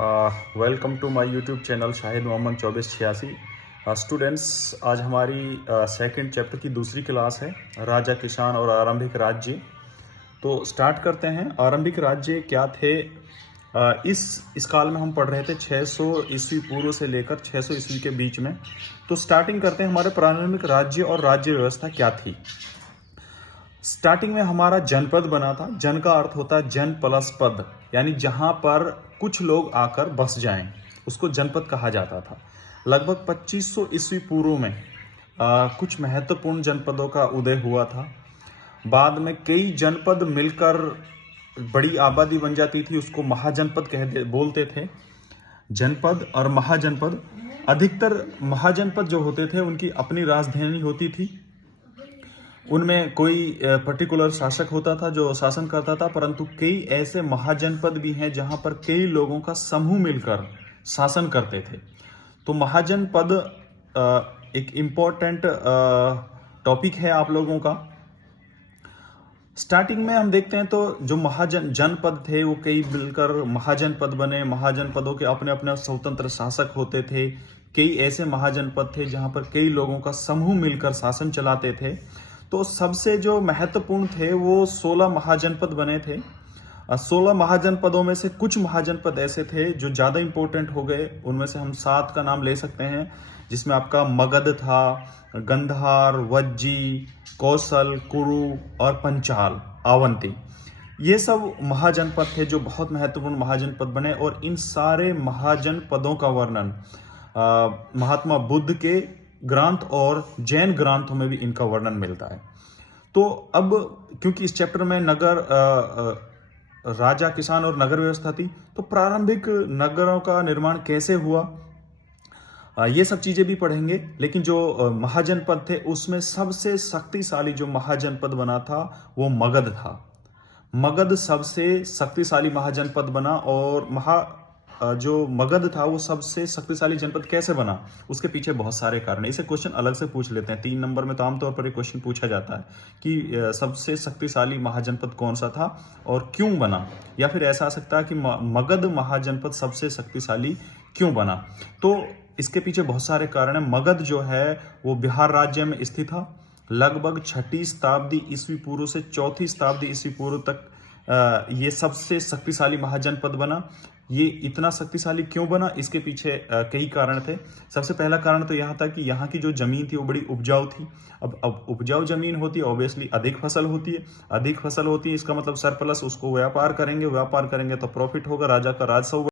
Welcome to my YouTube channel Shahid Mohammad 2486। Students, आज हमारी second chapter की दूसरी क्लास है, राजा किसान और आरंभिक राज्य। तो स्टार्ट करते हैं। आरंभिक राज्य क्या थे? इस काल में हम पढ़ रहे थे 600 ईस्वी पूर्व से लेकर 600 ईस्वी के बीच में। तो स्टार्टिंग करते हैं, हमारे प्रारंभिक राज्य और राज्य व्यवस्था क्या थी। स्टार्टिंग में हमारा जनपद बना था। जन का अर्थ होता है जन प्लस पद, यानी जहां पर कुछ लोग आकर बस जाएं, उसको जनपद कहा जाता था। लगभग 2500 ईस्वी पूर्व में कुछ महत्वपूर्ण जनपदों का उदय हुआ था। बाद में कई जनपद मिलकर बड़ी आबादी बन जाती थी, उसको महाजनपद बोलते थे। जनपद और महाजनपद, अधिकतर महाजनपद जो होते थे उनकी अपनी राजधानी होती थी। उनमें कोई पर्टिकुलर शासक होता था जो शासन करता था, परंतु कई ऐसे महाजनपद भी हैं जहां पर कई लोगों का समूह मिलकर शासन करते थे। तो महाजनपद एक इम्पोर्टेंट टॉपिक है आप लोगों का। स्टार्टिंग में हम देखते हैं तो जो जनपद थे वो कई मिलकर महाजनपद बने। महाजनपदों के अपने अपने स्वतंत्र शासक होते थे। कई ऐसे महाजनपद थे जहां पर कई लोगों का समूह मिलकर शासन चलाते थे। तो सबसे जो महत्वपूर्ण थे वो 16 महाजनपद बने थे। 16 महाजनपदों में से कुछ महाजनपद ऐसे थे जो ज़्यादा इंपॉर्टेंट हो गए। उनमें से हम 7 का नाम ले सकते हैं, जिसमें आपका मगध था, गंधार, वज्जी, कौशल, कुरु और पंचाल, अवंती। ये सब महाजनपद थे जो बहुत महत्वपूर्ण महाजनपद बने। और इन सारे महाजनपदों का वर्णन महात्मा बुद्ध के ग्रंथ और जैन ग्रंथों में भी इनका वर्णन मिलता है। तो अब क्योंकि इस चैप्टर में राजा किसान और नगर व्यवस्था थी, तो प्रारंभिक नगरों का निर्माण कैसे हुआ ये सब चीजें भी पढ़ेंगे। लेकिन जो महाजनपद थे उसमें सबसे शक्तिशाली जो महाजनपद बना था वो मगध था। मगध सबसे शक्तिशाली महाजनपद बना। और जो मगध था वो सबसे शक्तिशाली जनपद कैसे बना, उसके पीछे बहुत सारे कारण है। इसे क्वेश्चन अलग से पूछ लेते हैं। 3 नंबर में तो आमतौर पर एक क्वेश्चन पूछा जाता है कि सबसे शक्तिशाली महाजनपद कौन सा था और क्यों बना, या फिर ऐसा आ सकता है कि मगध महाजनपद सबसे शक्तिशाली क्यों बना। तो इसके पीछे बहुत सारे कारण है। मगध जो है वो बिहार राज्य में स्थित था। लगभग 6वीं शताब्दी ईस्वी पूर्व से 4वीं शताब्दी ईस्वी पूर्व तक ये सबसे शक्तिशाली महाजनपद बना। ये इतना शक्तिशाली क्यों बना, इसके पीछे कई कारण थे। सबसे पहला कारण तो यहाँ था कि यहाँ की जो जमीन थी वो बड़ी उपजाऊ थी। अब उपजाऊ जमीन होती है, ऑब्वियसली अधिक फसल होती है। अधिक फसल होती है इसका मतलब सरप्लस, उसको व्यापार करेंगे तो प्रॉफिट होगा, राजा का राजस्व